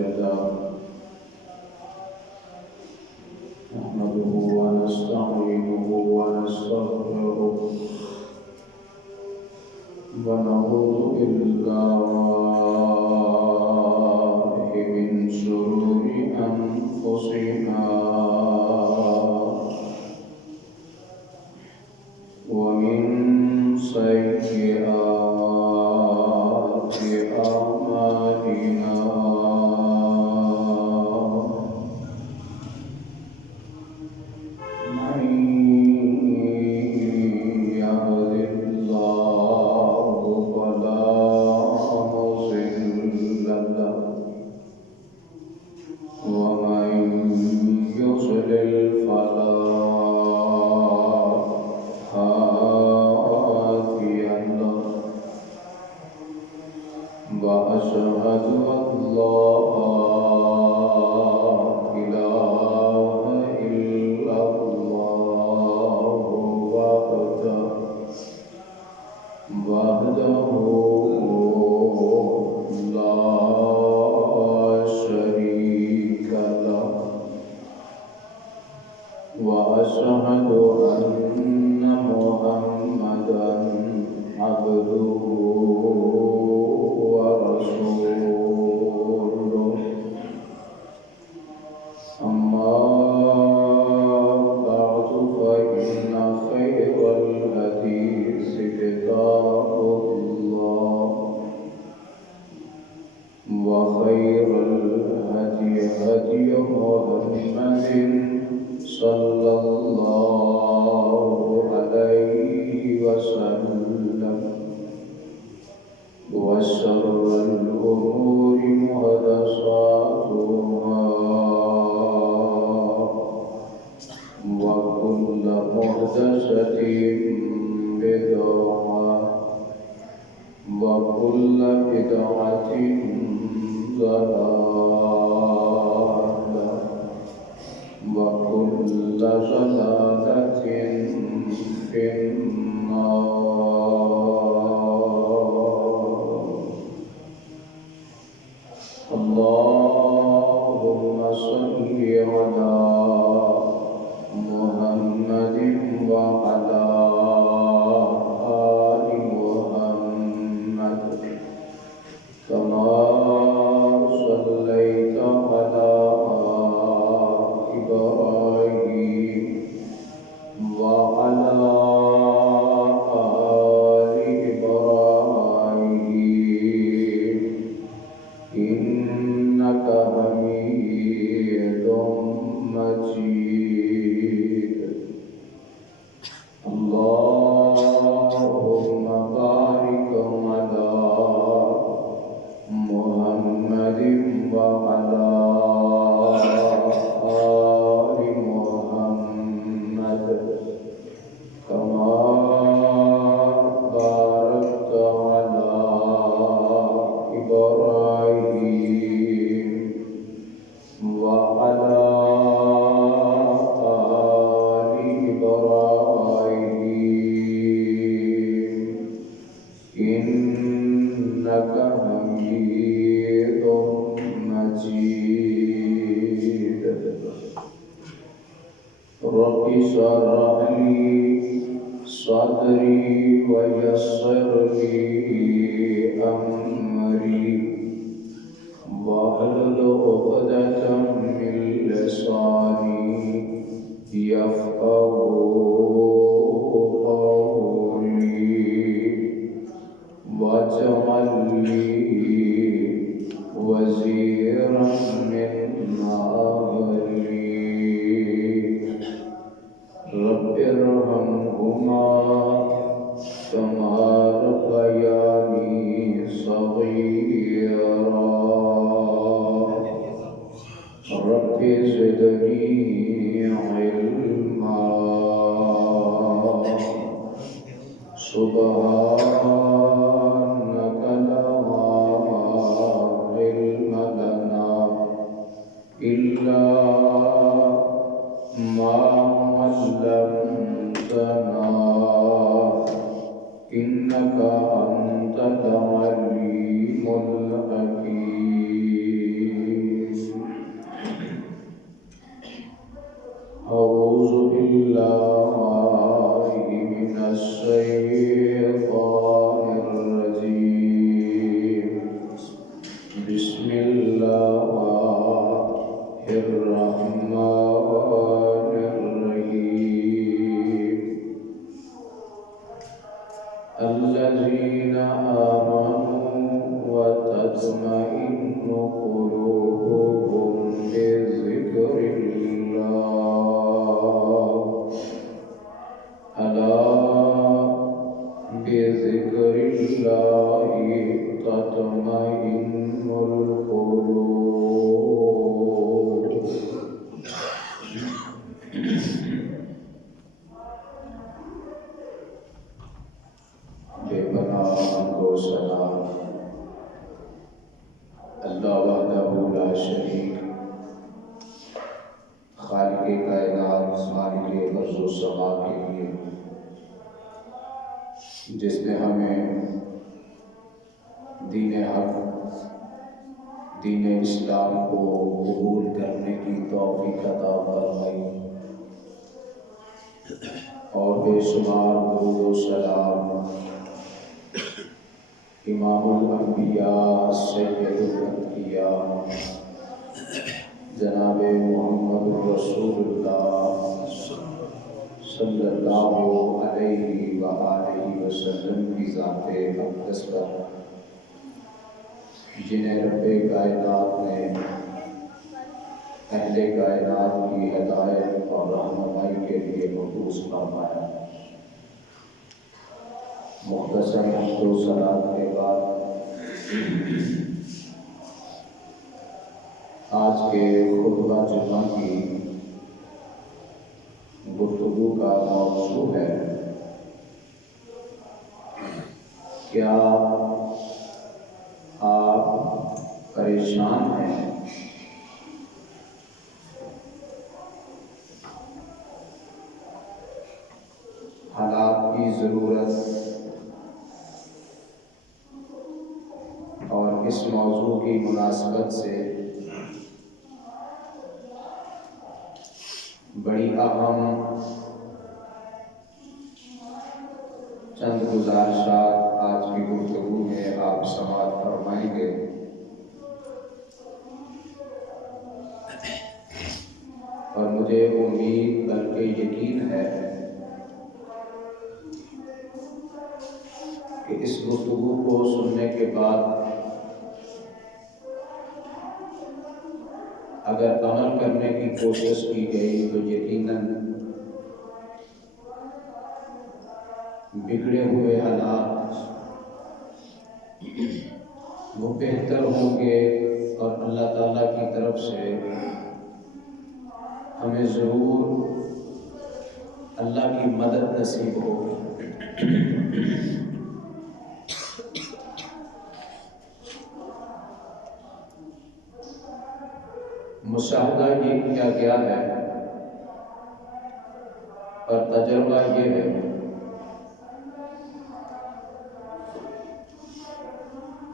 لله نحمده ونستعينه ونستغفره ونعوذ بالله من شرور أنفسنا ومن سيئات أعمالنا من يهد الله فلا مضل له ومن يضلل فلا هادي له وأشهد أن لا إله إلا الله وحده لا شريك له وأشهد أن محمدا عبده ورسوله أما بعد فإن خير الحديث كتاب الله وخير الهدي هدي محمد صلى الله عليه وسلم وشر الأمور محدثاتها وكل محدثة بدعة وكل بدعة ضلالة وكل ضلالة في النار. اللهم صل على محمد وعلى آل محمد كما صليت على إبراهيم وعلى آل إبراهيم إنك حميد مجيد. اللهم بارك على محمد وعلى آل محمد كما باركت على إبراهيم وعلى آل إبراهيم إنك حميد مجيد. رب اشرح لي صدري ويسر لي أمري واحلل عقدة من لساني يفقهوا قولي واجعل لي وزيرا من أهلي رب ارحمهما كما ربياني صغيرا رب زدني علما سبحانك لا علم لنا إلا ما علمتنا إنك أنت العليم الحكيم. الذين آمنوا وتطمئن قلوبهم بذكر الله ألا بذكر الله تطمئن القلوب. بے پناہ حمد و ثنا اللہ وحدہ لا شریک، خالق کائنات، مالک ارض و سما کے لیے، جس نے ہمیں دین حق، دین اسلام کو قبول کرنے کی توفیق عطا فرمائی، اور بے شمار درود و سلام امام الانبیاء سید الانبیاء جناب محمد رسول اللہ صلی اللہ علیہ وآلہ وسلم کی ذات اقدس پر، جنہیں رب کائنات نے اہل کائنات کی ہدایت اور رہنمائی کے لیے مبعوث فرمایا۔ مختصر حمد و صلات کے بعد آج کے خطبہ جمعہ کی گفتگو کا موضوع ہے، کیا آپ پریشان ہیں؟ حالات کی ضرورت اور اس موضوع کی مناسبت سے بڑی اہم چند گزارشات آج کی گفتگو میں آپ سماعت فرمائیں گے۔ اور مجھے امید بلکہ یقین ہے کہ اس گفتگو کو سننے کے بعد اگر عمل کرنے کی کوشش کی گئی تو یقیناً بگڑے ہوئے حالات وہ بہتر ہوں گے، اور اللہ تعالیٰ کی طرف سے ہمیں ضرور اللہ کی مدد نصیب ہوگی۔ مشاہدہ یہ کیا گیا ہے اور تجربہ یہ ہے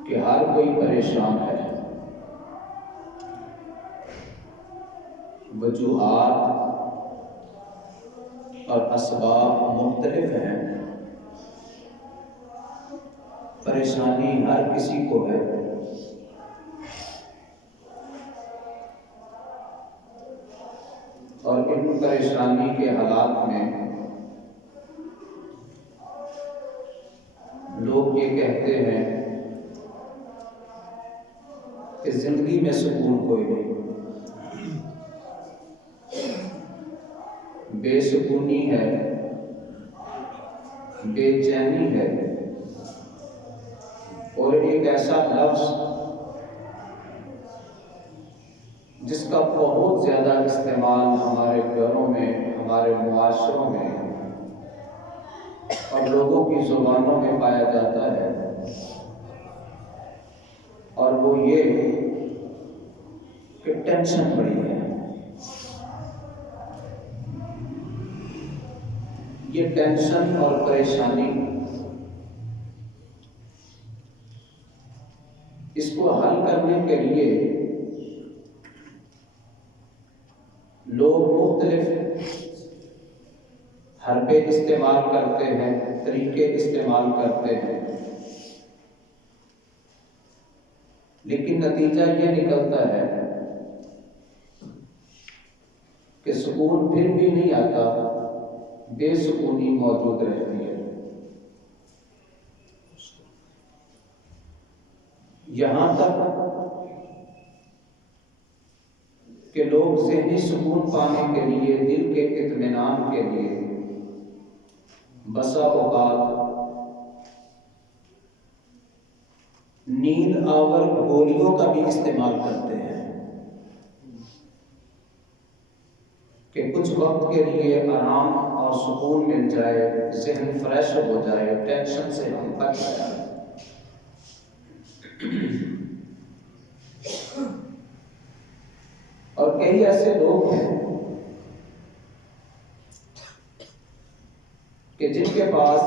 کہ ہر کوئی پریشان ہے۔ وجوہات اور اسباب مختلف ہیں، پریشانی ہر کسی کو ہے، اور ان پریشانی کے حالات میں لوگ یہ کہتے ہیں کہ زندگی میں سکون کوئی نہیں، بے سکونی ہے، بے چینی ہے، اور ایک ایسا لفظ جس کا بہت زیادہ استعمال ہمارے گھروں میں، ہمارے معاشروں میں اور لوگوں کی زبانوں میں پایا جاتا ہے، اور وہ یہ کہ ٹینشن بڑی ہے۔ یہ ٹینشن اور پریشانی، اس کو حل کرنے کے لیے لوگ مختلف حربے استعمال کرتے ہیں، طریقے استعمال کرتے ہیں، لیکن نتیجہ یہ نکلتا ہے کہ سکون پھر بھی نہیں آتا، بے سکونی موجود رہتی ہے۔ یہاں تک کہ لوگ ذہنی سکون پانے کے لیے، دل کے اطمینان کے لیے بسا اوقات نیند آور گولیوں کا بھی استعمال کرتے ہیں کہ کچھ وقت کے لیے آرام اور سکون مل جائے، ذہن فریش ہو جائے، ٹینشن سے ہم بچ جائیں۔ اور کئی ایسے لوگ ہیں کہ جن کے پاس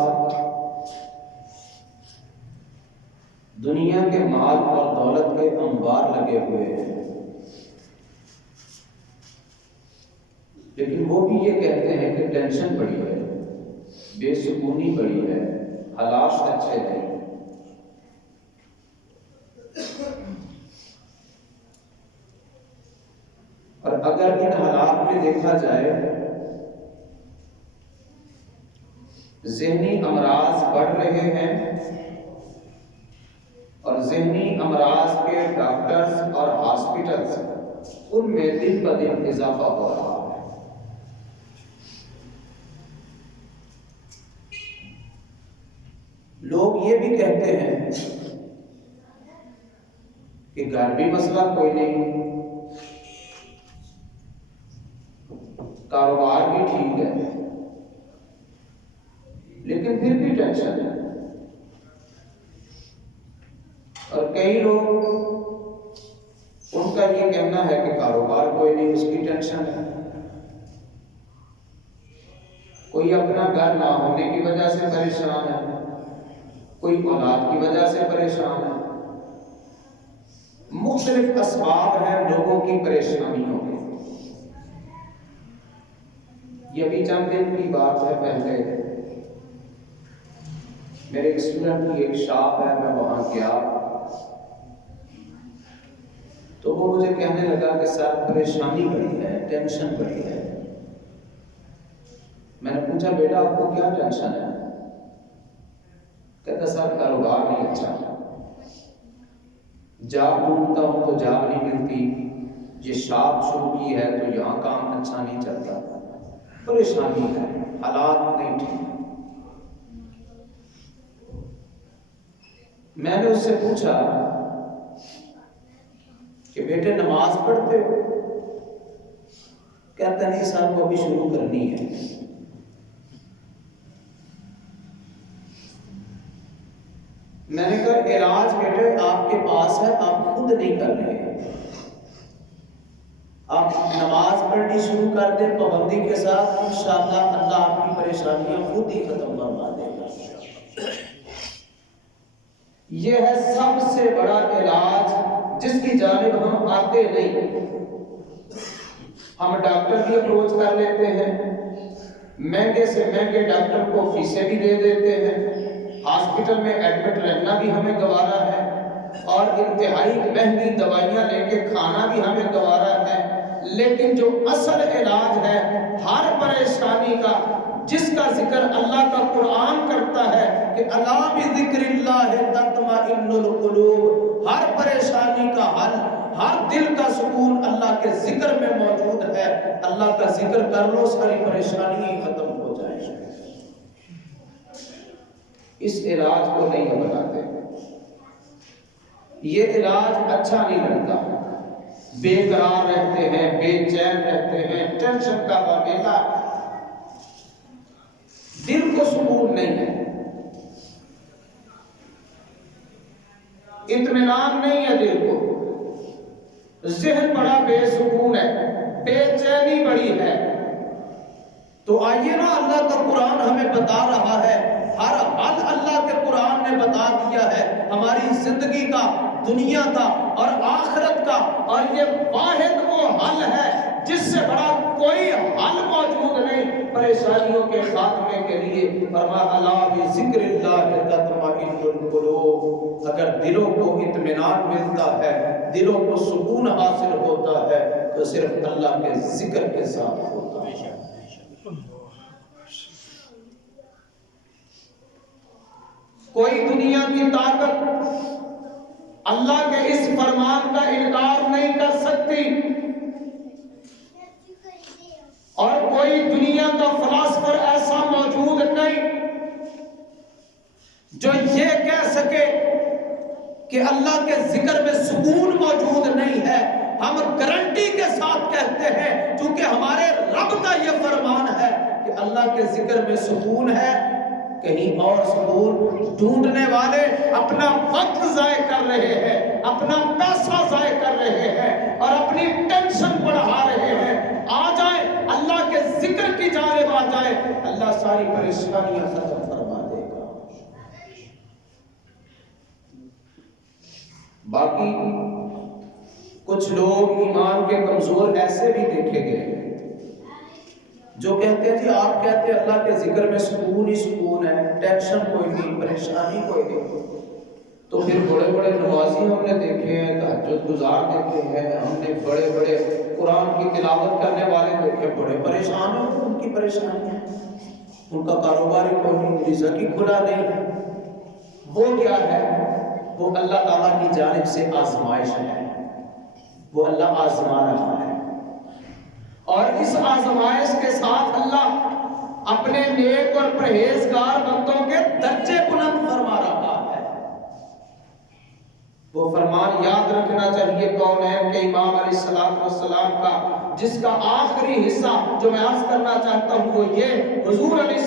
دنیا کے مال اور دولت کے انبار لگے ہوئے ہیں، لیکن وہ بھی یہ کہتے ہیں کہ ٹینشن بڑی ہے، بے سکونی بڑی ہے، حالات اچھے نہیں۔ اور اگر ان حالات میں دیکھا جائے ذہنی امراض بڑھ رہے ہیں اور ذہنی امراض کے ڈاکٹرز اور ہاسپٹلز ان میں دن بہ دن اضافہ ہو رہا ہے۔ لوگ یہ بھی کہتے ہیں کہ گھر بھی مسئلہ کوئی نہیں، کاروبار بھی ٹھیک ہے، لیکن پھر بھی ٹینشن ہے۔ اور کئی لوگ ان کا یہ کہنا ہے کہ کاروبار کوئی نہیں، اس کی ٹینشن ہے، کوئی اپنا گھر نہ ہونے کی وجہ سے پریشان ہے، کوئی اولاد کی وجہ سے پریشان ہے، مختلف اسباب ہیں لوگوں کی پریشانیوں کے۔ یہ ابھی چند دن کی بات ہے، پہلے میرے ایک اسٹوڈنٹ کی ایک شاپ ہے، میں وہاں گیا تو وہ مجھے کہنے لگا کہ سر پریشانی بڑی ہے، ٹینشن بڑی ہے۔ میں نے پوچھا بیٹا آپ کو کیا ٹینشن ہے؟ کہتا سر کاروبار نہیں اچھا، جاب ڈھونڈتا ہوں تو جاب نہیں ملتی، یہ شاپ شروع کی ہے تو یہاں کام اچھا نہیں چلتا، پریشانی ہے، حالات نہیں ٹھیک۔ میں نے اس سے پوچھا کہ بیٹے نماز پڑھتے ہو؟ کہتا نہیں سر کو ابھی شروع کرنی ہے۔ میں نے کہا علاج بیٹے آپ کے پاس ہے، آپ خود نہیں کر رہے ہیں، آپ نماز پڑھنی شروع کر دیں پابندی کے ساتھ، انشاءاللہ اللہ آپ کی پریشانیاں خود ہی ختم فرما دے گا۔ یہ ہے سب سے بڑا علاج جس کی جانب ہم آتے نہیں۔ ہم ڈاکٹر کی اپروچ کر لیتے ہیں، مہنگے سے مہنگے ڈاکٹر کو فیسیں بھی دے دیتے ہیں، ہاسپٹل میں ایڈمٹ رہنا بھی ہمیں گوارا ہے، اور انتہائی مہنگی دوائیاں لے کے کھانا بھی ہمیں گوارا ہے، لیکن جو اصل علاج ہے ہر پریشانی کا، جس کا ذکر اللہ کا قرآن کرتا ہے کہ الا بذکر اللہ تطمئن القلوب، ہر پریشانی کا حل، ہر دل کا سکون اللہ کے ذکر میں موجود ہے۔ اللہ کا ذکر کر لو ساری پریشانی ہی ختم ہو جائے گی۔ اس علاج کو نہیں بتاتے، یہ علاج اچھا نہیں لگتا، بے قرار رہتے ہیں، بے چین رہتے ہیں، ٹینشن کا واقعہ، دل کو سکون نہیں ہے، اطمینان نہیں ہے، دل کو ذہن بڑا بے سکون ہے، بے چینی بڑی ہے۔ تو آئیے نا، اللہ کا قرآن ہمیں بتا رہا ہے، ہر حل اللہ کے قرآن نے بتا دیا ہے، ہماری زندگی کا، دنیا کا اور آخرت کا، اور یہ واحد وہ حل ہے جس سے بڑا کوئی حل موجود نہیں پریشانیوں کے خاتمے کے لیے۔ فرمایا الا بذکر اللہ تطمئن القلوب، اگر دلوں کو اطمینان ملتا ہے، دلوں کو سکون حاصل ہوتا ہے تو صرف اللہ کے ذکر کے ساتھ ہوتا ہے۔ کوئی دنیا کی طاقت اللہ کے اس فرمان کا انکار نہیں کر سکتی، اور کوئی دنیا کا فلاسفر ایسا موجود نہیں جو یہ کہہ سکے کہ اللہ کے ذکر میں سکون موجود نہیں ہے۔ ہم گارنٹی کے ساتھ کہتے ہیں، چونکہ ہمارے رب کا یہ فرمان ہے کہ اللہ کے ذکر میں سکون ہے، کہیں اور سکون ڈھونڈنے والے اپنا وقت ضائع کر رہے ہیں، اپنا پیسہ ضائع کر رہے ہیں، اور اپنی ٹینشن بڑھا رہے ہیں۔ آ جائیں اللہ کے ذکر کی جانب آ جائیں، اللہ ساری پریشانیاں ختم فرما دے گا۔ باقی کچھ لوگ ایمان کے کمزور ایسے بھی دیکھے گئے جو کہتے ہیں جی آپ کہتے ہیں اللہ کے ذکر میں سکون ہی سکون ہے، ٹینشن کوئی نہیں، پریشانی کوئی نہیں، تو پھر بڑے بڑے نمازی ہم نے دیکھے ہیں، تہجد گزار دیکھے ہیں، ہم نے بڑے بڑے قرآن کی تلاوت کرنے والے دیکھے، بڑے پریشان ہیں، ان کی پریشانی ہے، ان کا کاروبار ہی کوئی نہیں، رزق ہی کھلا نہیں ہے۔ وہ کیا ہے؟ وہ اللہ تعالیٰ کی جانب سے آزمائش ہے، وہ اللہ آزما رہا ہے، اور اس آزمائش کے ساتھ اللہ اپنے نیک اور پرہیزگار بندوں کے درجے بلند فرما رہا ہے۔ وہ فرمان یاد رکھنا چاہیے کونین کے امام علیہ السلام کا، جس کا آخری حصہ جو میں عرض کرنا چاہتا ہوں وہ یہ، حضور علیہ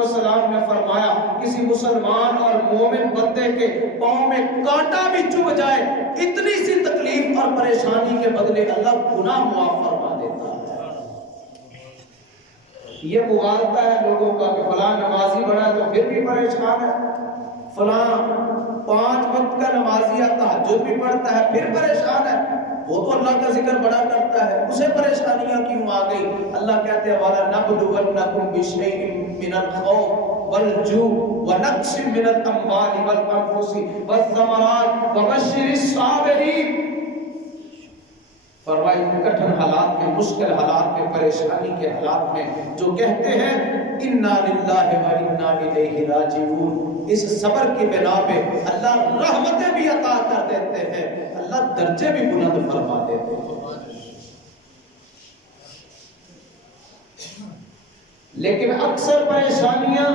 السلام نے فرمایا کسی مسلمان اور مومن بندے کے پاؤں میں کانٹا بھی چبھ جائے، اتنی سی تکلیف اور پریشانی کے بدلے اللہ گناہ معاف فرما دیتا ہے۔ یہ مغالطہ ہے لوگوں کا کہ فلاں نمازی بڑا ہے تو پھر بھی پریشان ہے، فلاں 5 وقت کا نمازی تہجد بھی پڑھتا ہے پھر پریشان ہے، وہ تو اللہ کا ذکر بڑا کرتا ہے، اسے پریشانیاں کیوں آ گئی؟ اللہ کہتے ہیں وَلَنَبْلُوَنَّكُمْ بِشَيْءٍ مِّنَ الْخَوْفِ وَالْجُوعِ وَنَقْصٍ مِّنَ الْأَمْوَالِ وَالْأَنفُسِ وَالثَّمَرَاتِ وَبَشِّرِ الصَّابِرِينَ۔ فرمائی کٹھن حالات میں، مشکل حالات میں، پریشانی کے حالات میں جو کہتے ہیں اِنَّا لِلَّهِ وَإِنَّا إِلَيْهِ رَاجِعُونَ، اس صبر کی بنا پہ اللہ رحمتیں بھی عطا کر دیتے ہیں، اللہ درجے بھی بلند فرما دیتے ہیں۔ لیکن اکثر پریشانیاں،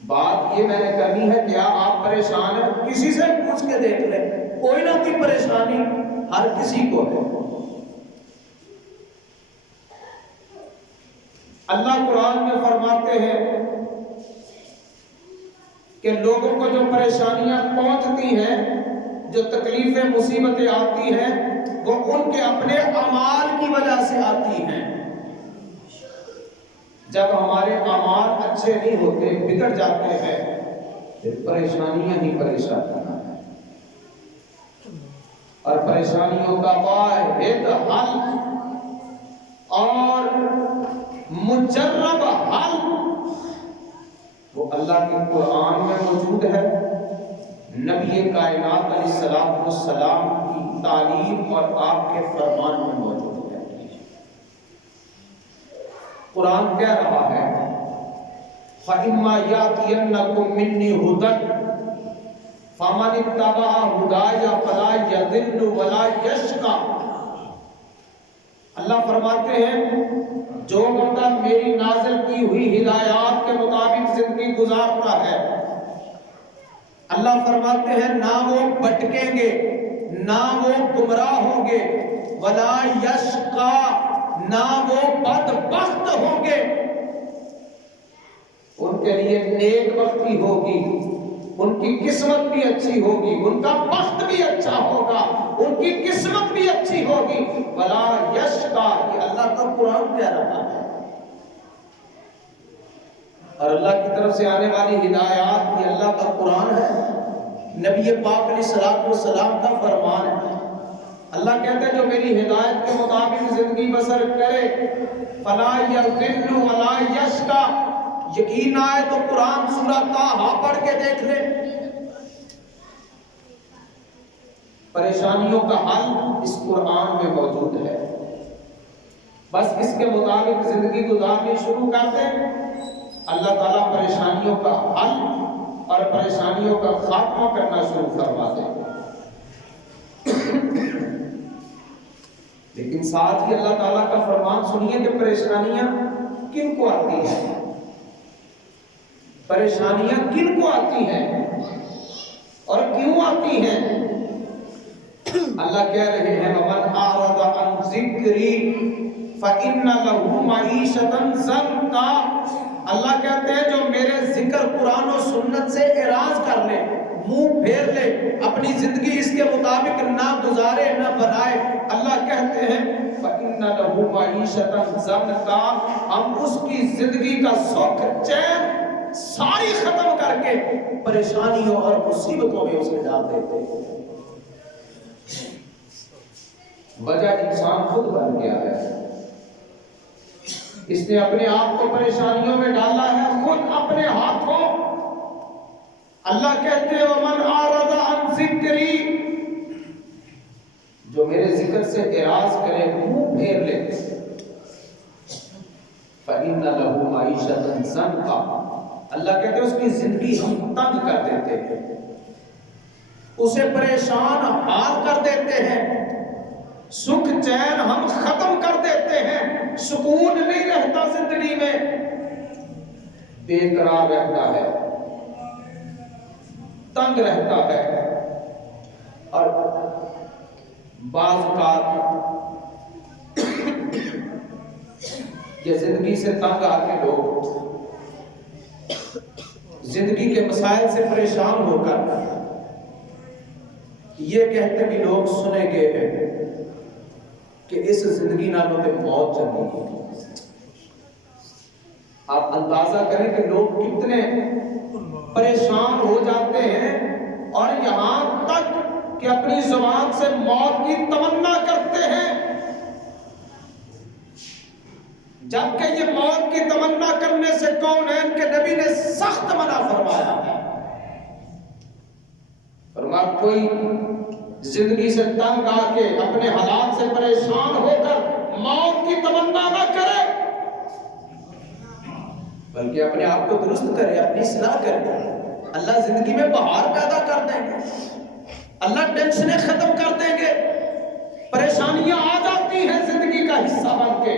بات یہ میں نے کرنی ہے، کیا آپ پریشان ہیں؟ کسی سے پوچھ کے دیکھ لیں، کوئی نہ کوئی پریشانی ہر کسی کو ہے۔ اللہ قرآن میں فرماتے ہیں کہ لوگوں کو جو پریشانیاں پہنچتی ہیں، جو تکلیفیں مصیبتیں آتی ہیں، وہ ان کے اپنے اعمال کی وجہ سے آتی ہیں۔ جب ہمارے اعمال اچھے نہیں ہوتے، بگڑ جاتے ہیں، پھر پریشانیاں ہی پریشانیاں ہیں، اور پریشانیوں کا واحد حل اور مجرب حل وہ اللہ کے قرآن میں موجود ہے، نبی کائنات علیہ السلام کی تعلیم اور آپ کے فرمان میں موجود ہے۔ قرآن کہہ رہا ہے فَإِمَّا يَأْتِيَنَّكُم مِّنِّي هُدًى فَمَنِ اتَّبَعَ هُدَايَ فَلَا يَضِلُّ وَلَا يَشْقَىٰ۔ اللہ فرماتے ہیں جو بندہ میری نازل کی ہوئی ہدایات کے مطابق زندگی گزارتا ہے، اللہ فرماتے ہیں نہ وہ بھٹکیں گے، نہ وہ گمراہ ہوں گے، ولا یشقا، نہ وہ بدبخت ہوں گے۔ ان کے لیے نیک بختی ہوگی، ان کی قسمت بھی اچھی ہوگی، ان کا بخت بھی اچھا ہوگا، ان کی قسمت بھی اچھی ہوگی۔ ولا یشقا، یہ اللہ کا قرآن کہہ رہا ہے، اور اللہ کی طرف سے آنے والی ہدایات یہ اللہ کا قرآن ہے، نبی پاک علیہ السلام کا فرمان ہے۔ اللہ کہتے ہیں جو میری ہدایت کے مطابق زندگی بسر کرے فلا یضل ولا یشقا، یقین آئے تو قرآن سورہ طٰہٰ پڑھ کے دیکھ لے، پریشانیوں کا حل اس قرآن میں موجود ہے، بس اس کے مطابق زندگی گزارنی شروع کر دیں، اللہ تعالیٰ پریشانیوں کا حل اور پریشانیوں کا خاتمہ کرنا شروع فرما دے. لیکن ساتھ ہی اللہ تعالیٰ کا فرمان سنیے کہ پریشانیاں کن کو آتی ہیں؟ پریشانیاں کن کو آتی ہیں اور کیوں آتی ہیں؟ اللہ کہہ رہے ہیں وَمَنْ أَعْرَضَ عَنْ ذِكْرِي فَإِنَّ لَهُ مَعِيشَةً ضَنْكًا. اللہ کہتے ہیں جو میرے ذکر قرآن و سنت سے اعراض کر لے، منہ پھیر لے، اپنی زندگی اس کے مطابق نہ گزارے نہ بنائے، اللہ کہتے ہیں فَإِنَّ لَهُ مَعِيشَةً ضَنْكًا، ہم اس کی زندگی کا سکھ چین ساری ختم کر کے پریشانیوں اور مصیبتوں میں اسے ڈال دیتے ہیں. وجہ انسان خود بن گیا ہے، اس نے اپنے آپ کو پریشانیوں میں ڈالا ہے خود اپنے ہاتھوں. اللہ کہتے ہیں وَمَنْ أَعْرَضَ عَنْ ذِكْرِي، جو میرے ذکر سے اعراض کرے، منہ پھیر لے، فَإِنَّ لَهُ مَعِيشَةً ضَنْكًا، اللہ کہتے ہیں اس کی زندگی ہم تنگ کر دیتے ہیں، اسے پریشان حال کر دیتے ہیں، سکھ چین ہم ختم کر دیتے ہیں، سکون نہیں رہتا زندگی میں، بے قرار رہتا ہے، تنگ رہتا ہے. اور بعض اوقات یہ زندگی سے تنگ آ کے لوگ زندگی کے مسائل سے پریشان ہو کر یہ کہتے بھی لوگ سنے گئے ہیں کہ اس زندگی نالوں میں موت چلی گئی. آپ اندازہ کریں کہ لوگ کتنے پریشان ہو جاتے ہیں اور یہاں تک کہ اپنی زبان سے موت کی تمنا کرتے ہیں، جبکہ یہ موت کی تمنا کرنے سے کونین کے نبی نے سخت منع فرمایا ہے. فرمایا کوئی زندگی سے تنگ آ کے اپنے حالات سے پریشان ہو کر موت کی تمنا نہ کرے، بلکہ اپنے آپ کو درست کرے، اپنی اصلاح کرے. اللہ زندگی میں بہار پیدا کر دیں گے، اللہ ٹینشنیں ختم کر دیں گے. پریشانیاں آ جاتی ہیں زندگی کا حصہ بن کے،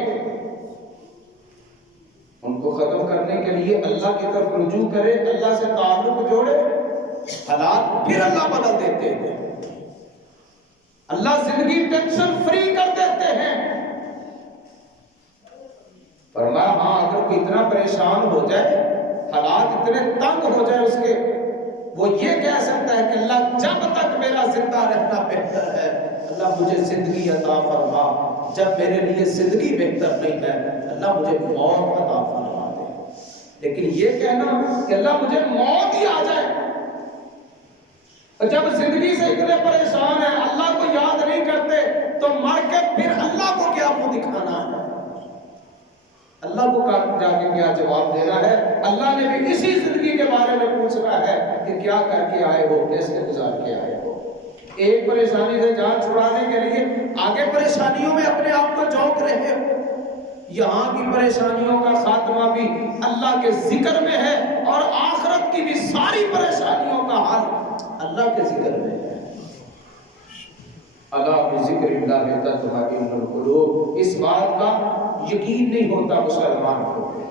ان کو ختم کرنے کے لیے اللہ کی طرف رجوع کرے، اللہ سے تعلق جوڑے، حالات پھر اللہ بدل دیتے ہیں. اللہ زندگی ٹینشن فری کر دیتے ہیں. فرمایا ہاں اگر کوئی اتنا پریشان ہو جائے، حالات اتنے تنگ ہو جائے اس کے، وہ یہ کہہ سکتا ہے کہ اللہ جب تک میرا زندہ رہنا بہتر ہے اللہ مجھے زندگی عطا فرما، جب میرے لیے زندگی بہتر نہیں ہے اللہ مجھے موت عطا فرما دے. لیکن یہ کہنا کہ اللہ مجھے موت ہی آ جائے، جب زندگی سے اتنے پریشان ہیں اللہ کو یاد نہیں کرتے تو مر کے پھر اللہ کو کیا منہ دکھانا ہے، اللہ کو جا کے کیا جواب دینا ہے. اللہ نے بھی اسی زندگی کے بارے میں پوچھنا ہے کہ کیا کر کے آئے ہو، کیسے گزار کے آئے ہو. ایک پریشانی سے جان چھڑانے کے لیے آگے پریشانیوں میں اپنے آپ کو جھونک رہے ہو. یہاں کی پریشانیوں کا خاتمہ بھی اللہ کے ذکر میں ہے اور آخرت کی بھی ساری پریشانیوں کا حل اللہ کے ذکر میں ہے. اللہ بذکر اللہ تطمئن القلوب. اس بات کا یقین نہیں ہوتا مسلمان کو،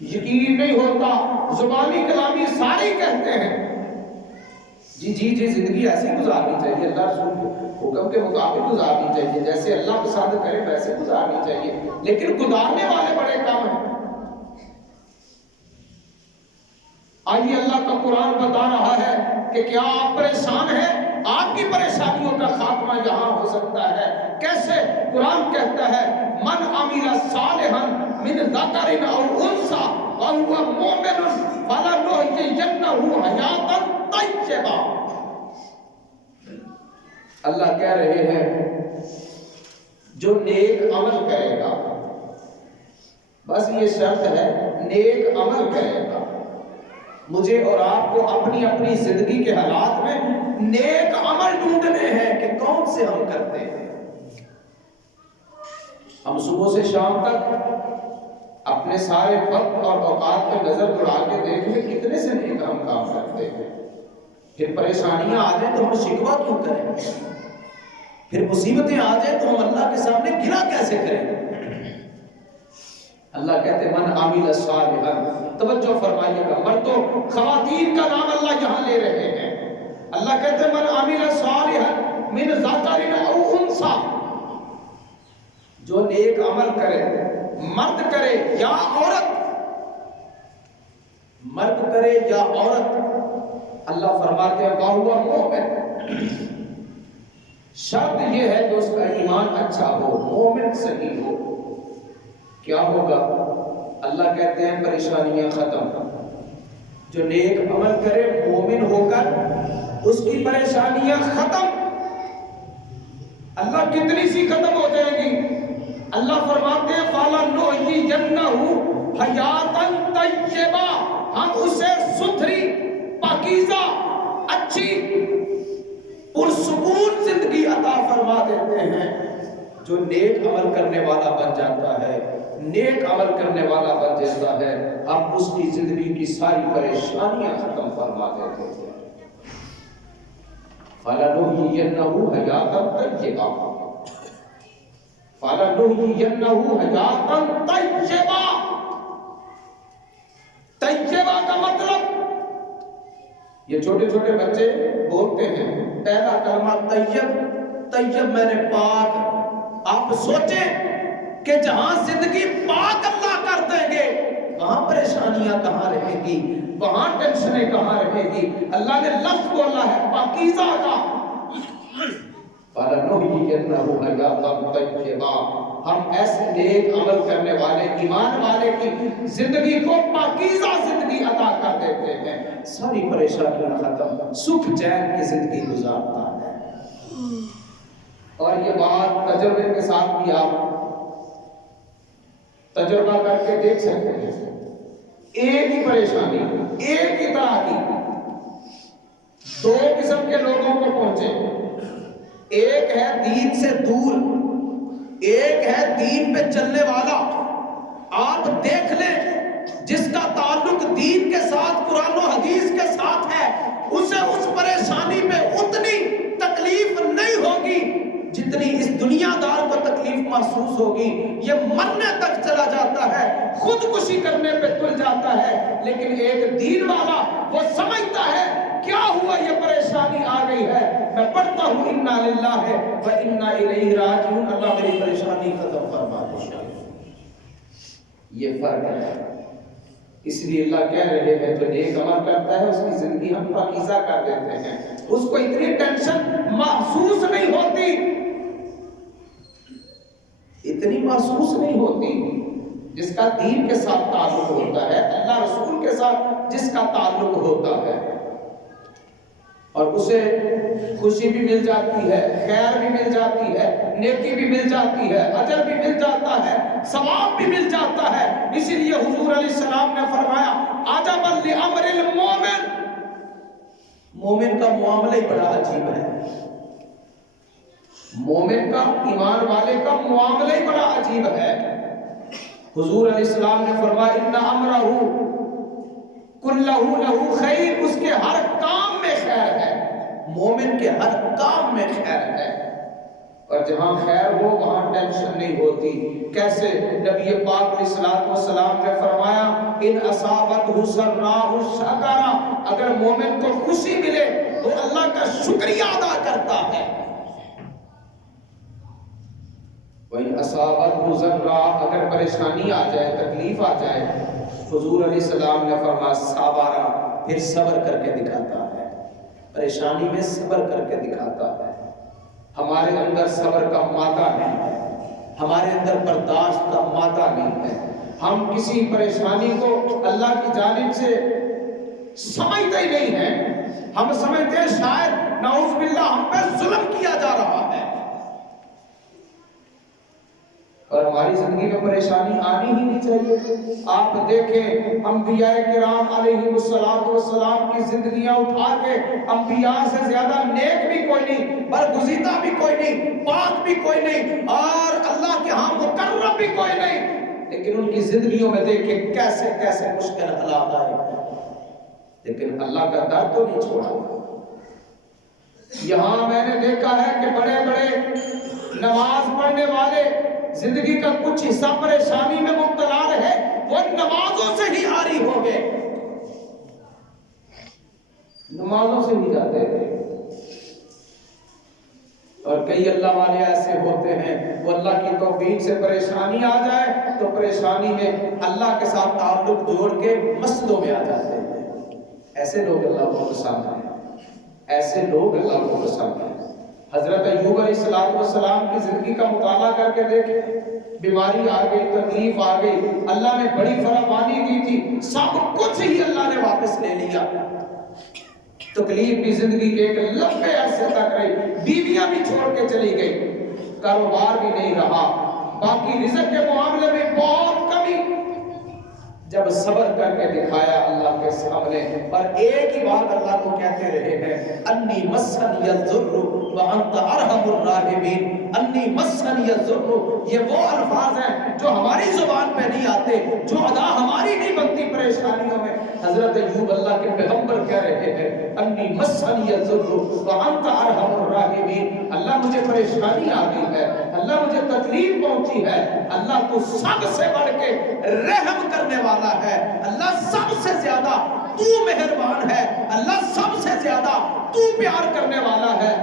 یقین نہیں ہوتا. زبانی کلامی ساری کہتے ہیں جی جی جی زندگی ایسی گزارنی چاہیے، اللہ رسول کے حکم کے مطابق گزارنی چاہیے، جیسے اللہ پسند کرے ویسے گزارنی چاہیے، لیکن گزارنے والے بڑے کم ہیں. آئیے اللہ کا قرآن بتا رہا ہے کہ کیا آپ پریشان ہیں؟ آپ کی پریشانیوں کا خاتمہ یہاں ہو سکتا ہے. کیسے؟ قرآن کہتا ہے من عمل صالحا من ذکر او انثى وهو مؤمن فلنحيينه حیاتا طیبہ. اللہ کہہ رہے ہیں جو نیک عمل کرے گا، بس یہ شرط ہے نیک عمل کرے گا. مجھے اور آپ کو اپنی اپنی زندگی کے حالات میں نیک عمل ڈھونڈنے ہیں کہ کون سے ہم کرتے ہیں. ہم صبح سے شام تک اپنے سارے وقت اور اوقات پہ نظر دوڑا کے دیکھ لیں کتنے سے نیک ہم کام کرتے ہیں. پھر پریشانیاں آ جائیں تو ہم شکوہ کیوں کریں؟ پھر مصیبتیں آ جائیں تو ہم اللہ کے سامنے گلا کیسے کریں؟ اللہ کہتے من عامل صالحا، توجہ فرمائیے گا، مردوں خواتین کا نام اللہ یہاں لے رہے ہیں. اللہ کہتے من عامل صالحا من ذکر او انثى، جو نیک عمل کرے، مرد کرے یا عورت، مرد کرے یا عورت، اللہ فرماتے ہیں وَهُوَ مُؤْمِنٌ، شرط یہ ہے کہ اس کا ایمان اچھا ہو، مومن صحیح ہو. کیا ہوگا؟ اللہ کہتے ہیں پریشانیاں ختم. جو نیک عمل کرے مومن ہو کر اس کی پریشانیاں ختم. اللہ کتنی سی ختم ہو جائے گی؟ اللہ فرماتے ہیں فَلَنُحْيِيَنَّهُ حَيَاتًا طَيِّبَةً، ہم اسے ستھری، پاکیزہ، اچھی، پرسکون زندگی عطا فرما دیتے ہیں. جو نیک عمل کرنے والا بن جاتا ہے، نیک عمل کرنے والا بن جاتا ہے، ہم اس کی زندگی کی ساری پریشانیاں ختم فرما دیتے ہیں. فَلَنُحْيِيَنَّهُ حَيَاتًا طَيِّبَةً، فَلَنُحْيِيَنَّهُ حَيَاتًا طَيِّبَةً. طیبہ کا مطلب، یہ چھوٹے چھوٹے بچے بولتے ہیں پہلا کلمہ طیب، طیب میں نے پاک. آپ سوچیں کہ جہاں زندگی پاک اللہ کر دیں گے وہاں پریشانیاں کہاں رہیں گی، وہاں ٹینشنیں کہاں رہیں گی. اللہ نے لفظ بولا ہے پاکیزہ کا. فَلَنُحْيِيَنَّهُ حَيَاتًا طَيِّبَةً، ہم ایسے نیک عمل کرنے والے ایمان والے کی زندگی کو پاکیزہ زندگی عطا کر دیتے ہیں. ساری پریشانیاں ختم، سکھ چین کی زندگی گزارتا ہے. اور یہ بات تجربے کے ساتھ بھی آپ تجربہ کر کے دیکھ سکتے ہیں. ایک ہی پریشانی، ایک ہی طرح کی دو قسم کے لوگوں کو پہنچے. ایک ہے دین سے دور، ایک ہے دین پہ چلنے والا. آپ دیکھ لیں جس کا تعلق دین کے ساتھ، قرآن و حدیث کے ساتھ ہے، اسے اس پریشانی میں اتنی تکلیف نہیں ہوگی جتنی اس دنیا دار کو تکلیف محسوس ہوگی. یہ مرنے تک چلا جاتا ہے، خودکشی کرنے پہ تل جاتا ہے. لیکن ایک دین والا وہ سمجھتا ہے کیا ہوا، یہ پریشانی آ گئی ہے، میں پڑھتا ہوں انا للہ و انا الیہ راجعون، اللہ میری پریشانی ختم فرما دے. یہ فرق ہے. اس لیے اللہ کہہ رہے ہیں جو نیک عمل کرتا ہے اس کی زندگی ہم پاکیزہ کر دیتے ہیں. اس کو اتنی ٹینشن محسوس نہیں ہوتی، اتنی محسوس نہیں ہوتی. جس کا دین کے ساتھ تعلق ہوتا ہے، اللہ رسول کے ساتھ جس کا تعلق ہوتا ہے، اور اسے خوشی بھی مل جاتی ہے، خیر بھی مل جاتی ہے، نیکی بھی مل جاتی ہے، اجر بھی مل جاتا ہے، ثواب بھی مل جاتا ہے. اسی لیے حضور علیہ السلام نے فرمایا عجبا لامر المومن، مومن کا معاملہ ہی بڑا عجیب ہے. مومن کا، ایمان والے کا معاملہ ہی بڑا عجیب ہے. حضور علیہ السلام نے فرمایا ان امرہ کلہ لہ خیر، اس کے ہر کام میں خیر ہے. مومن کے ہر کام میں خیر ہے، اور جہاں خیر ہو وہاں ٹینشن نہیں ہوتی. کیسے؟ نبی پاک علیہ الصلوۃ والسلام نے فرمایا ان اصابتہ سراء شکر، اگر مومن کو خوشی ملے تو اللہ کا شکریہ ادا کرتا ہے. وَإِنْ أَصَابَتْهُ ضَرَّاءٌ، اگر پریشانی آ جائے، تکلیف آ جائے، حضور علیہ السلام نے فرمایا صبر، پھر صبر کر کے دکھاتا ہے. پریشانی میں صبر کر کے دکھاتا ہے. ہمارے اندر صبر کا مادہ نہیں ہے، ہمارے اندر برداشت کا مادہ نہیں ہے. ہم کسی پریشانی کو اللہ کی جانب سے سمجھتے ہی نہیں ہیں. ہم سمجھتے ہیں شاید نعوذ باللہ ہم پہ ظلم کیا جا رہا ہے، اور ہماری زندگی میں پریشانی آنی ہی نہیں چاہیے. آپ دیکھیں انبیاء کرام علیہ السلام کی زندگیاں اٹھا کے، انبیاء سے زیادہ نیک بھی کوئی نہیں، برگزیدہ بھی کوئی نہیں، پاک بھی کوئی نہیں، اور اللہ کے ہاں مقرب بھی کوئی نہیں. لیکن ان کی زندگیوں میں دیکھیں کیسے کیسے مشکل حالات آئے، لیکن اللہ کا در تو نہیں چھوڑا۔ یہاں میں نے دیکھا ہے کہ بڑے بڑے نماز پڑھنے والے زندگی کا کچھ حصہ پریشانی میں مبتلا رہے، وہ نمازوں سے ہی عاری ہو گئے، نمازوں سے ہی جاتے تھے۔ اور کئی اللہ والے ایسے ہوتے ہیں وہ اللہ کی توفیق سے پریشانی آ جائے تو پریشانی میں اللہ کے ساتھ تعلق جوڑ کے مسجدوں میں آ جاتے ہیں۔ ایسے لوگ اللہ کو پسند ہیں، ایسے لوگ اللہ کو پسند ہیں۔ حضرت ایوب علیہ السلام کی زندگی کا مطالعہ کر کے دیکھیں، بیماری آ گئی، تکلیف آ گئی، اللہ نے بڑی فراوانی دی تھی، سب کچھ ہی اللہ نے واپس لے لیا۔ تکلیف کی زندگی کے ایک لمبے عرصے تک رہی، بیویاں بھی چھوڑ کے چلی گئی، کاروبار بھی نہیں رہا، باقی رزق کے معاملے میں بہت کمی۔ جب صبر کر کے دکھایا اللہ کے سامنے، اور ایک ہی بات اللہ کو کہتے رہے ہیں، انی مسنی الضر وانت ارحم الراحمین، انی مسنی الضر، یہ وہ الفاظ ہیں جو ہماری زبان پہ نہیں آتے، جو ادا ہماری نہیں بنتی پریشانیوں میں۔ حضرت ایوب اللہ کے پیغمبر کہہ رہے ہیں، انی مسنی الضر وانت ارحم الراحمین، اللہ مجھے پریشانی آ گئی ہے، اللہ مجھے تکلیف پہنچی ہے، اللہ تو سب سے بڑھ کے رحم کرنے والا ہے، اللہ سب سے زیادہ تو مہربان ہے، اللہ سب سے زیادہ تو پیار کرنے والا ہے۔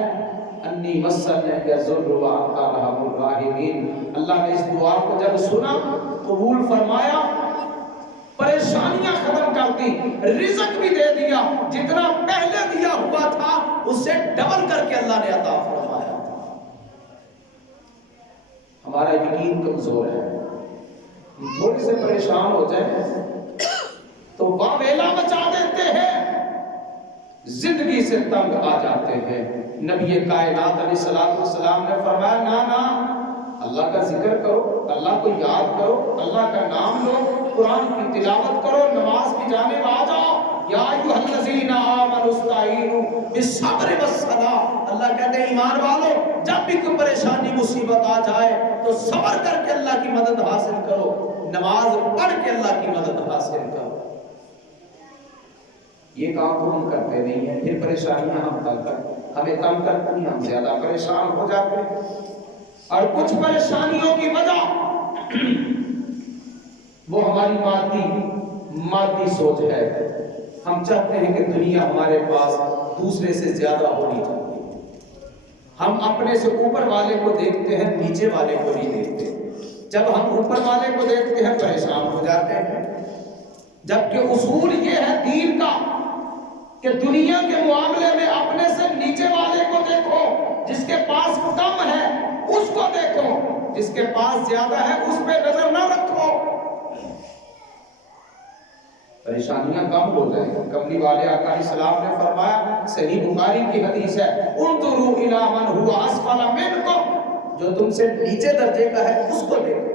انی مسنی الضر وانت ارحم الراحمین، اللہ نے اس دعا کو جب سنا، قبول فرمایا، پریشانیاں ختم کر دی، رزق بھی دے دیا، جتنا پہلے دیا ہوا تھا اس سے ڈبل کر کے اللہ نے عطا فرمایا۔ ہمارا یقین کمزور ہے، ہم تھوڑے سے پریشان ہو جائیں تو واویلا مچا دیتے ہیں، زندگی سے تنگ آ جاتے ہیں۔ نبی کائنات علیہ السلام نے فرمایا، نا اللہ کا ذکر کرو، اللہ کو یاد کرو، اللہ کا نام لو، قرآن کی تلاوت کرو، نماز کی جانب آ جاؤ۔ یا ایھا الذین آمنوا استعینوا بالصبر والصلاۃ، اللہ کہتے ہیں ایمان والو، جب بھی کوئی پریشانی مصیبت آ جائے تو صبر کر کے اللہ کی مدد حاصل کرو، نماز پڑھ کے اللہ کی مدد حاصل کرو۔ یہ کام تو ہم کرتے نہیں ہیں، پھر پریشانیاں ہمیں تنگ کرتی ہیں، ہم زیادہ پریشان ہو جاتے ہیں۔ اور کچھ پریشانیوں کی وجہ وہ ہماری مادی سوچ ہے۔ ہم چاہتے ہیں کہ دنیا ہمارے پاس دوسرے سے زیادہ ہونی چاہیے، ہم اپنے سے اوپر والے کو دیکھتے ہیں، نیچے والے کو نہیں دیکھتے۔ جب ہم اوپر والے کو دیکھتے ہیں پریشان ہو جاتے ہیں، جبکہ اصول یہ ہے دین کا کہ دنیا کے معاملے میں اپنے سے نیچے والے کو دیکھو، جس کے پاس کم ہے اس کو دیکھو، جس کے پاس زیادہ ہے اس پہ نظر نہ رکھو۔ پریشانیاں کم ہو جائیں۔ کملی والے آقا علیہ السلام نے فرمایا، صحیح بخاری کی حدیث ہے، انظروا الی من هو اسفل منکم، جو تم سے نیچے درجے کا ہے اس کو دیکھو۔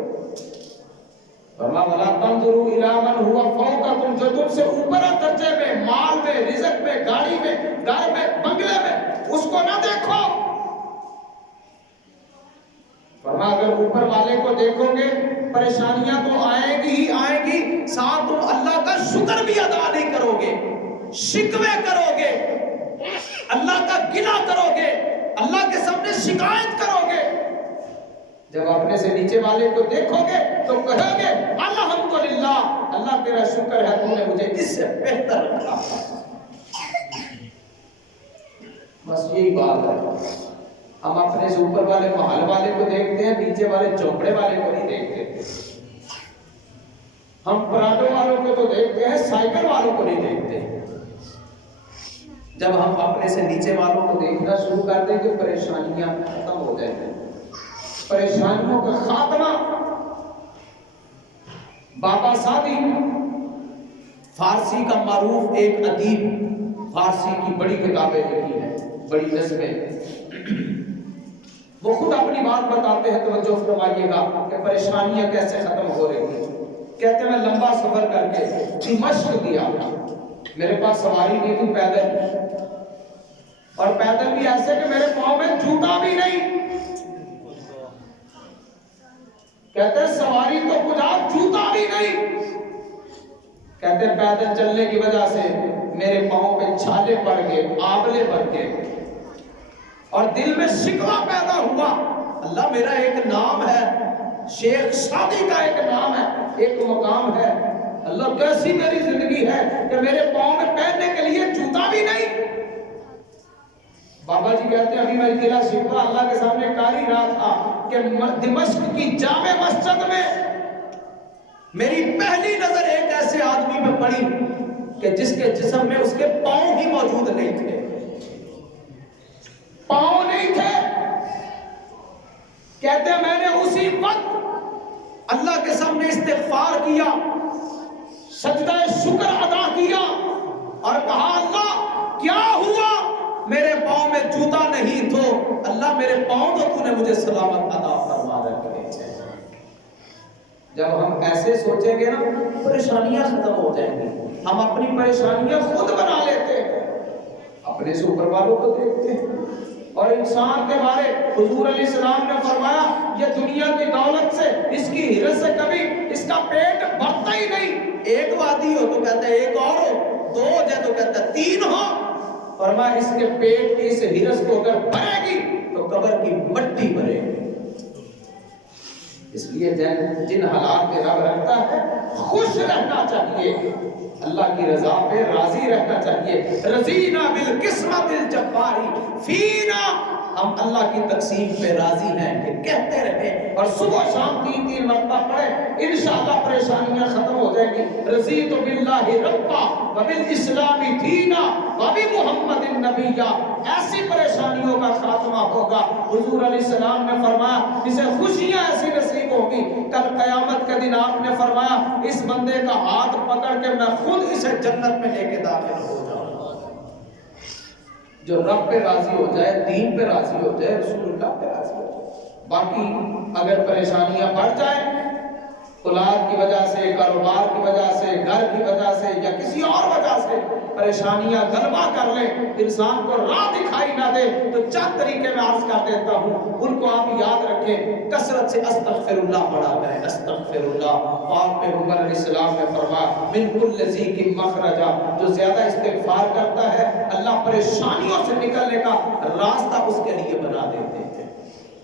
فرمایا ولا تنظروا الی من هو فوقکم، جو تم سے اوپر درجے میں، مال میں، رزق میں، گاڑی میں، گھر میں، بنگلے میں، اس کو نہ دیکھو۔ فرمایا اگر اوپر والے کو دیکھو گے پریشانیاں تو آئیں گی ہی آئیں گی، ساتھ تم اللہ کا شکر بھی ادا نہیں کرو گے، شکوے کرو گے، اللہ کا گلہ کرو گے، اللہ کے سامنے شکایت کرو گے۔ جب اپنے سے نیچے والے کو دیکھو گے تو کہو گے الحمدللہ، اللہ تیرا شکر ہے تو نے مجھے اس سے بہتر رکھا۔ بس یہی بات ہے، ہم اپنے سے اوپر والے محل والے کو دیکھتے ہیں، نیچے والے چوپڑے والے کو نہیں دیکھتے۔ ہم پراڈو والوں کو تو دیکھتے ہیں، سائیکل والوں کو نہیں دیکھتے۔ جب ہم اپنے سے نیچے والوں کو دیکھنا شروع کر دیں کہ پریشانیاں ختم ہو جائیں گی۔ پریشانیوں کا خاتمہ، بابا سعدی فارسی کا معروف ایک ادیب، فارسی کی بڑی کتابیں لکھی ہیں، بڑی نظمیں، وہ خود اپنی بات بتاتے ہیں، توجہ فرمائیے گا کہ پریشانیاں کیسے ختم ہو رہی ہیں۔ کہتے ہیں میں لمبا سفر کر کے دمشق گیا، میرے پاس سواری نہیں تھی، پیدل، اور پیدل بھی ایسے کہ میرے پاؤں میں جوتا بھی نہیں۔ کہتے ہیں سواری تو کجا جوتا بھی نہیں. کہتے ہیں پیدل چلنے کی وجہ سے میرے پاؤں پہ چھالے پڑ گئے, آبلے بن گئے, اور دل میں شکوہ پیدا ہوا, اللہ میرا ایک نام ہے, شیخ شادی کا ایک نام ہے, ایک مقام ہے, اللہ کیسی میری زندگی ہے کہ میرے پاؤں میں پہننے کے لیے جوتا بھی نہیں. بابا جی کہتے ہیں ابھی میں دلا شکوہ اللہ کے سامنے کاری رہا تھا کہ دمشق کی جامع مسجد میں میری پہلی نظر ایک ایسے آدمی پہ پڑی کہ جس کے جسم میں اس کے پاؤں ہی موجود نہیں تھے, پاؤں نہیں تھے. کہتے ہیں میں نے اسی وقت اللہ کے سامنے استغفار کیا, سجدہ شکر ادا کیا اور کہا اللہ کیا ہوا, میرے پاؤں میں جوتا نہیں تو اللہ میرے پاؤں تو نے مجھے سلامت عطا فرما رکھے. جب ہم ایسے سوچیں گے نا پریشانیاں ختم ہو جائیں گی. ہم اپنی پریشانیاں خود بنا لیتے ہیں, اپنے سے اوپر والوں کو دیکھتے ہیں. اور انسان کے بارے حضور علیہ السلام نے فرمایا یہ دنیا کی دولت سے, اس کی ہرس سے کبھی اس کا پیٹ بھرتا ہی نہیں. ایک وادی ہو تو کہتا ہے ایک اور ہو, دو ہو جائے تو کہتا ہے تین ہو. فرمایا اس کے پیٹ کی اس ہرس کو اگر بھرے گی تو قبر کی مٹی بھرے گی. اس لیے جن حالات میں رب رکھتا ہے خوش رہنا چاہیے, اللہ کی رضا پہ راضی رہنا چاہیے. رضینا بالقسمت الجباری فینا, ہم اللہ کی تقسیم پہ راضی ہیں کہ کہتے رہیں اور صبح شام 3 مرتبہ پڑھیں, انشاءاللہ پریشانیاں ختم ہو جائیں گی. رضیت باللہ ربا وبالاسلام دینا وبمحمد النبی, ایسی پریشانیوں کا خاتمہ ہوگا. حضور علیہ السلام نے فرمایا اسے خوشیاں ایسی نصیب ہوگی, کل قیامت کے دن آپ نے فرمایا اس بندے کا ہاتھ پکڑ کے میں خود اسے جنت میں لے کے داخل ہو جاؤں. جو رب پہ راضی ہو جائے, دین پہ راضی ہو جائے, رسول اللہ پہ راضی ہو جائے. باقی اگر پریشانیاں بڑھ جائیں اولاد کی وجہ سے, کاروبار کی وجہ سے, گھر کی وجہ سے یا کسی اور وجہ سے پریشانیاں غلبہ کر لیں, انسان کو راہ دکھائی نہ دے, تو چند طریقے میں عرض کر دیتا ہوں, ان کو آپ یاد رکھیں. کثرت سے استغفر اللہ پڑھا کریں, استغفر اللہ. پاک پیغمبر علیہ السلام نے فرمایا من کل ذیک مخرجا, جو زیادہ استغفار کرتا ہے اللہ پریشانیوں سے نکلنے کا راستہ اس کے لیے بنا دیتے ہیں.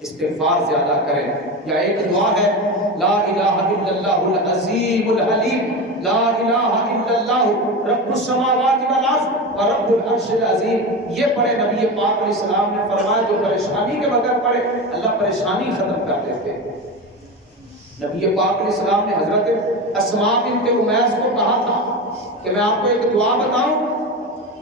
استغفار زیادہ کریں. یا ایک دعا ہے لا الہ الا اللہ العظیم الحلیم, لا الہ الا اللہ رب السماوات والارض ورب العرش العظیم. یہ پڑھے نبی پاک علیہ السلام نے فرمایا جو پریشانی کے بغیر پڑھے اللہ پریشانی ختم کر دیتے ہیں. نبی پاک علیہ السلام نے حضرت اسماء بنت امیس کو کہا تھا کہ میں آپ کو ایک دعا بتاؤں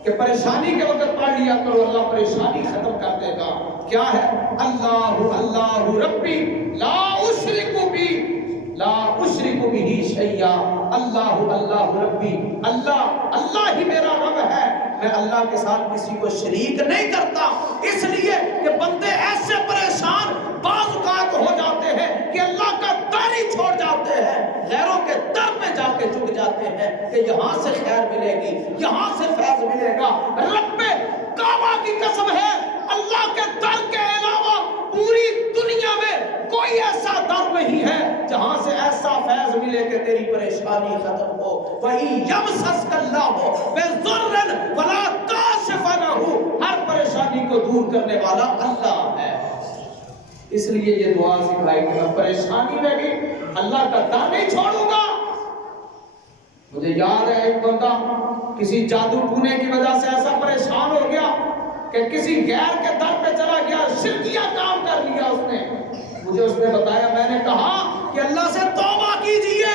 کہ پریشانی کے وقت پڑھ لیا کرو, اللہ پریشانی ختم کر دے گا. کیا ہے؟ اللہ اللہ ربی لا اشرک بی لا اشرک بہ شیئا, اللہ اللہ ربی, اللہ اللہ ہی میرا رب ہے, میں اللہ کے ساتھ کسی کو شریک نہیں کرتا. اس لیے کہ بندے ایسے پریشان بعض اوقات ہو جاتے ہیں کہ اللہ کا در ہی چھوڑ جاتے ہیں, غیروں کے در پہ جا کے جھک جاتے ہیں کہ یہاں سے خیر ملے گی, یہاں سے فیض ملے گا. رب کعبہ کی قسم ہے اللہ کے در کے علاوہ پوری دنیا میں کوئی ایسا در نہیں ہے جہاں سے ایسا فیض ملے کہ تیری پریشانی ختم ہو. وہی یمسسک اللہ بضر ولا کاشف لہ, ہر پریشانی کو دور کرنے والا اللہ ہے. اس لیے یہ دعا سکھائی کہ میں پریشانی میں بھی اللہ کا در نہیں چھوڑوں گا. مجھے یاد ہے ایک بندہ کسی جادو ٹونے کی وجہ سے ایسا پریشان ہو گیا کہ کسی غیر کے در پہ چلا گیا, شرکیہ کام کر لیا اس نے. مجھے اس نے بتایا, میں نے کہا کہ اللہ سے توبہ کیجئے.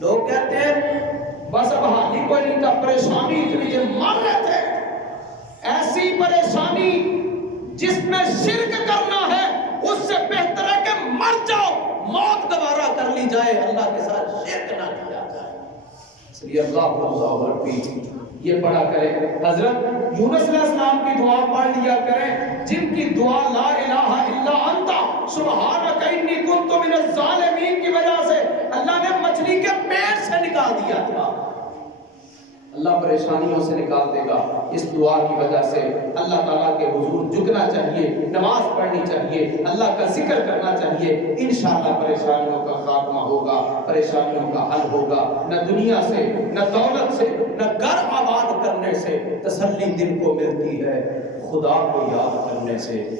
لوگ کہتے ہیں بس اب حالی کوئی نہیں تھا, پریشانی اتنی کہ مر رہے تھے. ایسی پریشانی جس میں شرک کرنا ہے اس سے بہتر ہے کہ مر جاؤ, موت گوارا کر لی جائے, اللہ کے ساتھ شرک نہ کیا جائے. اس لیے اللہ ربی یہ پڑھا کرے. حضرت یونس علیہ السلام کی دعا پڑھ لیا کریں, جن کی دعا لا الہ الا انت سبحانک انی کنت من الظالمین کی وجہ سے اللہ نے مچھلی کے پیٹ سے نکال دیا تھا. اللہ پریشانیوں سے نکال دے گا۔ اس دعا کی وجہ سے اللہ تعالیٰ کے حضور جھکنا چاہیے، نماز پڑھنی چاہیے، اللہ کا ذکر کرنا چاہیے، انشاءاللہ پریشانیوں کا خاتمہ ہوگا، پریشانیوں کا حل ہوگا۔ نہ دنیا سے، نہ دولت سے، نہ گھر آباد کرنے سے تسلی دل کو ملتی ہے، خدا کو یاد کرنے سے۔